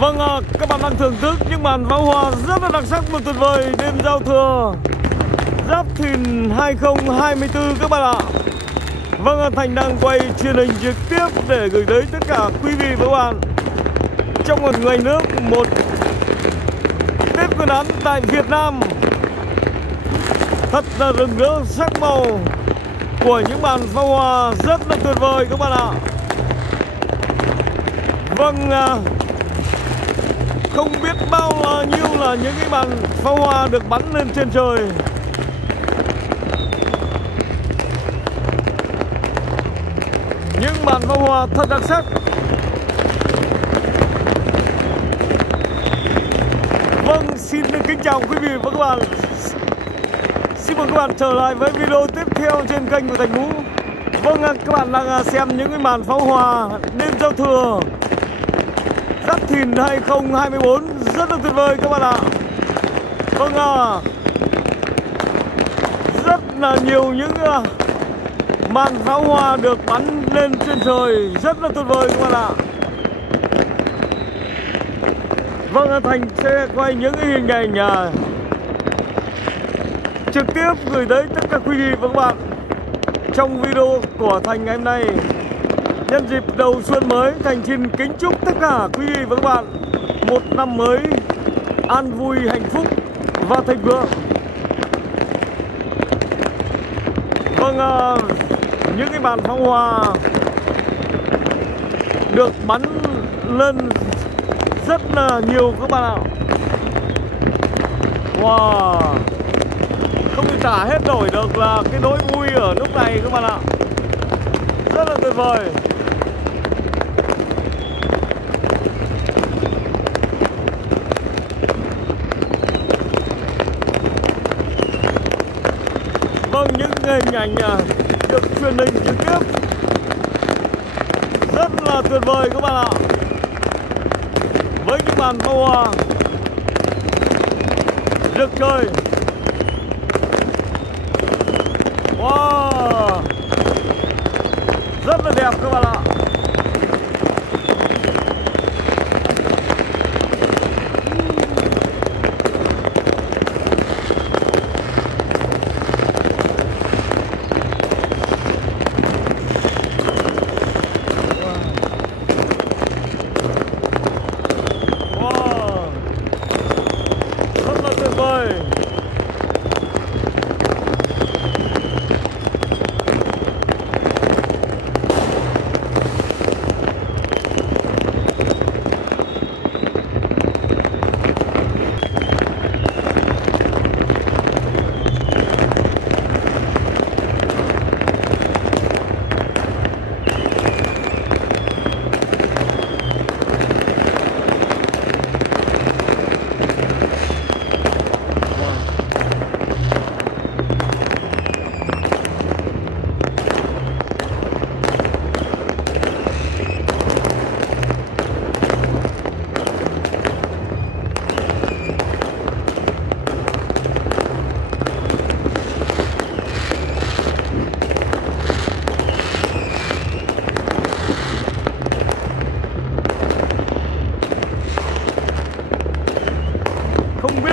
Vâng, các bạn đang thưởng thức những màn pháo hoa rất là đặc sắc và tuyệt vời đêm giao thừa Giáp Thìn 2024 các bạn ạ. Vâng, Thành đang quay truyền hình trực tiếp để gửi tới tất cả quý vị và các bạn trong một ngày nước, một Tết Nguyên đán tại Việt Nam thật là rực rỡ sắc màu của những màn pháo hoa rất là tuyệt vời các bạn ạ. Vâng, không biết bao nhiêu là những cái màn pháo hoa được bắn lên trên trời. Những màn pháo hoa thật đặc sắc. Vâng, xin kính chào quý vị và các bạn. Xin mời các bạn trở lại với video tiếp theo trên kênh của Thành Vũ. Vâng, các bạn đang xem những cái màn pháo hoa đêm giao thừa Giáp Thìn 2024 rất là tuyệt vời các bạn ạ. Vâng, rất là nhiều những màn pháo hoa được bắn lên trên trời rất là tuyệt vời các bạn ạ. Vâng, Thành sẽ quay những cái hình ảnh trực tiếp gửi tới tất cả quý vị và các bạn trong video của Thành ngày hôm nay. Nhân dịp đầu xuân mới, Thành xin kính chúc tất cả quý vị và các bạn một năm mới an vui, hạnh phúc và thịnh vượng. Vâng, những cái màn pháo hoa được bắn lên rất là nhiều các bạn ạ. Wow, không thể tả hết nổi được là cái nỗi vui ở lúc này các bạn ạ. Rất là tuyệt vời. Vâng, những hình ảnh được truyền hình trực tiếp rất là tuyệt vời các bạn ạ. Với những màn pháo hoa rực trời. Wow, rất là đẹp các bạn ạ.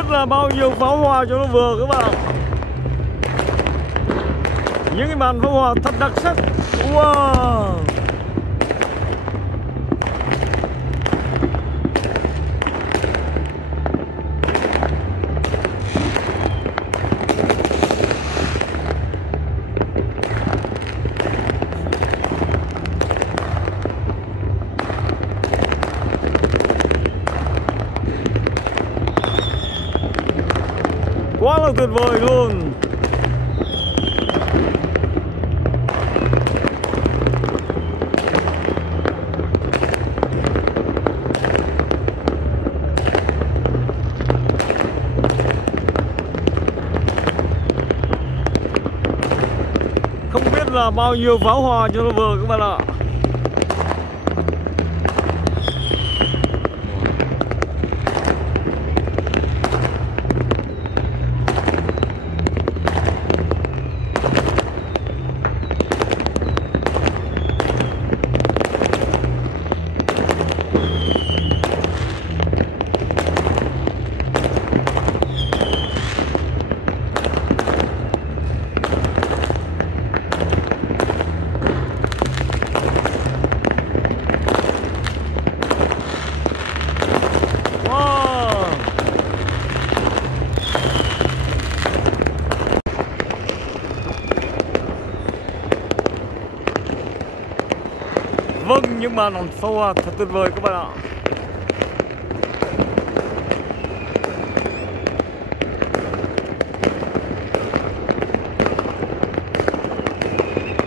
Là bao nhiêu pháo hoa cho nó vừa các bạn. Những cái màn pháo hoa thật đặc sắc. Wow, quá là tuyệt vời luôn. Không biết là bao nhiêu pháo hoa cho nó vừa các bạn ạ. những màn pháo hoa thật tuyệt vời các bạn ạ.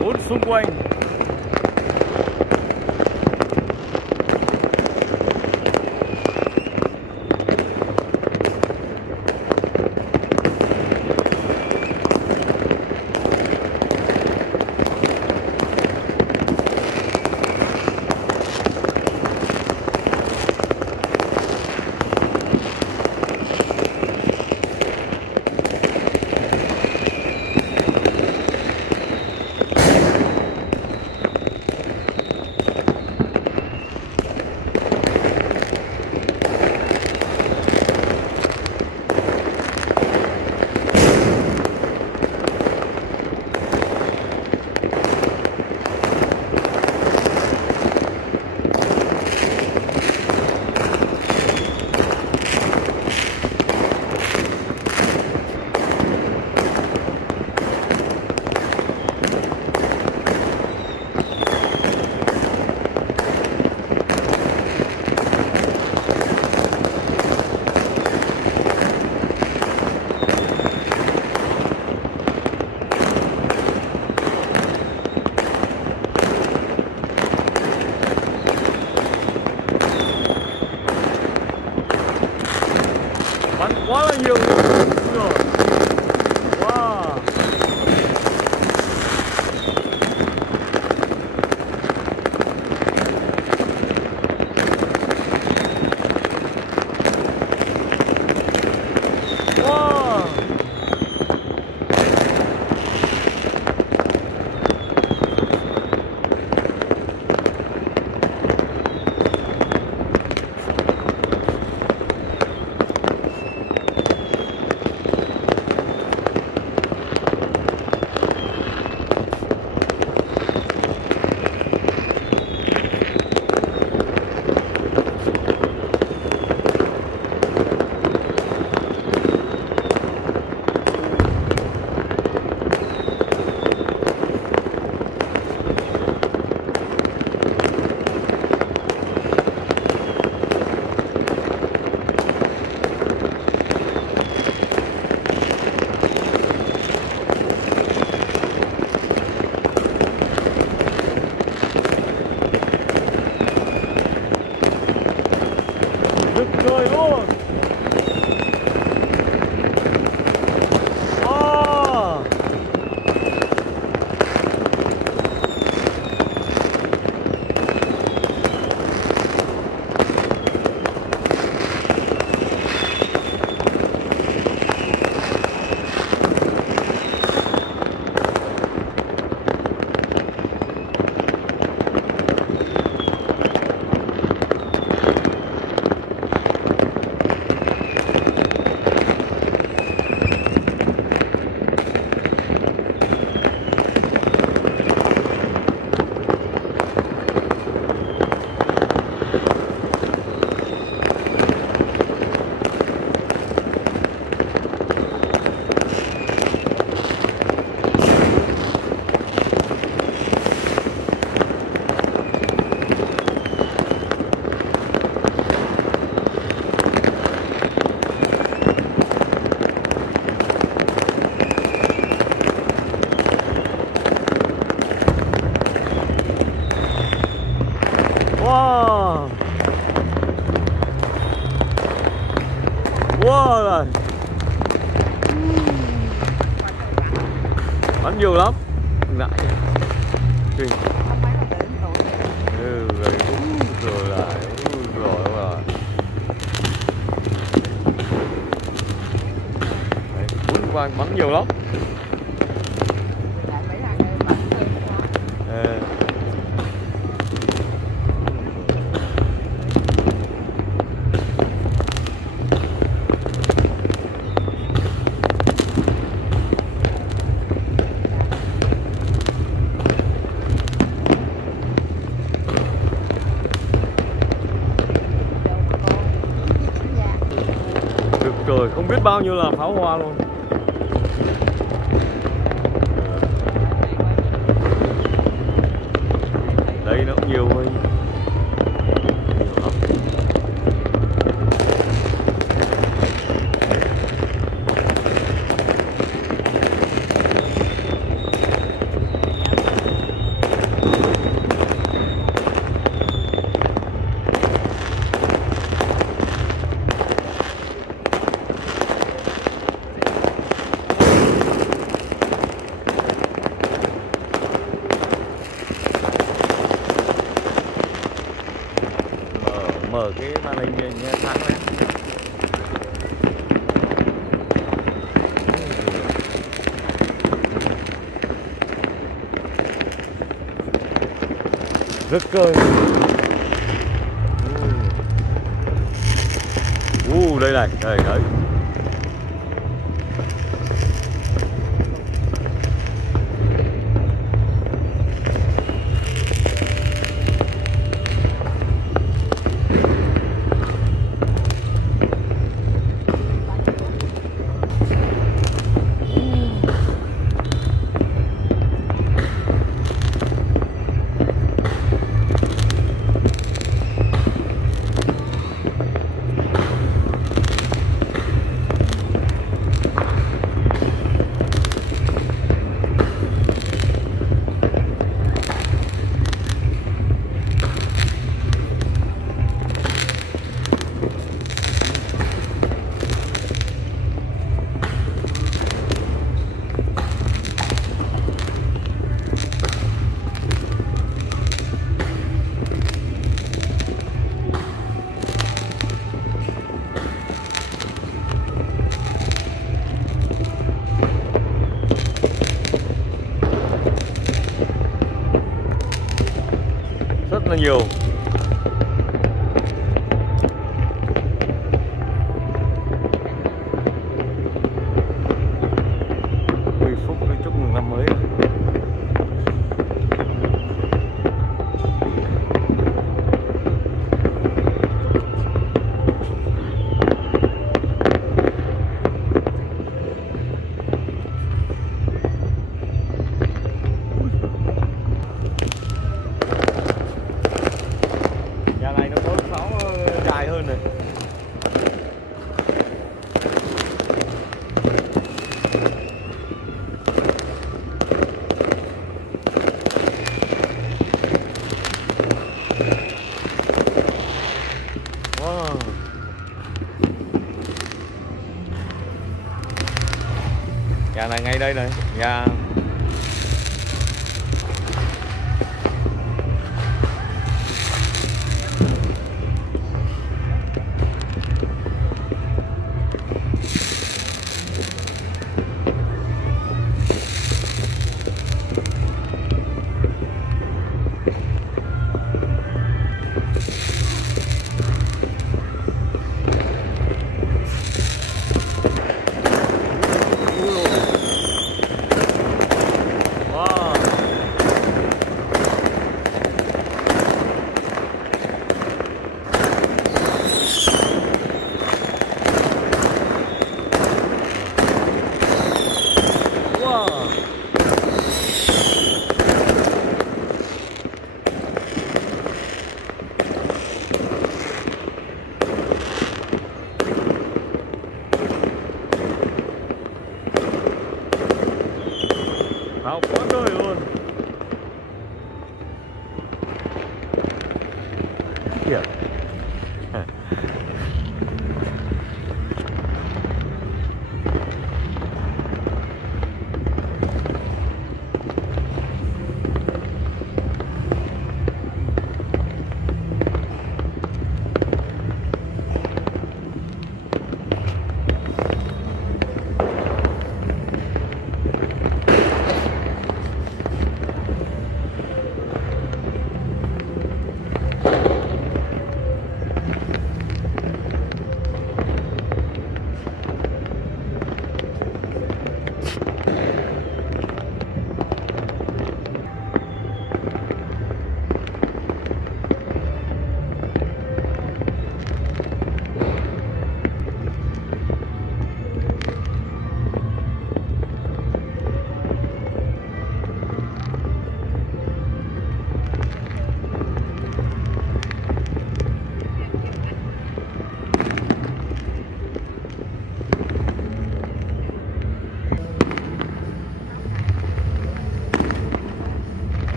Bốn xung quanh. Quá là nhiều rồi. Wow. Wow. Rồi luôn. Wow. Wow rồi. Bắn nhiều lắm. Lại. Kinh. Rồi rồi lại. Rồi. Đấy, bốn quang bắn nhiều lắm. Trời, không biết bao nhiêu là pháo hoa luôn. Đây nó cũng nhiều thôi. màn hình nghe sáng lên. Rất cơ. Đây này, đây đấy. Rất là nhiều. Phúc chúc mừng năm mới. Nhà này nó có pháo dài hơn này. Wow. Nhà này ngay đây này, nhà pháo quá đời luôn. Kìa.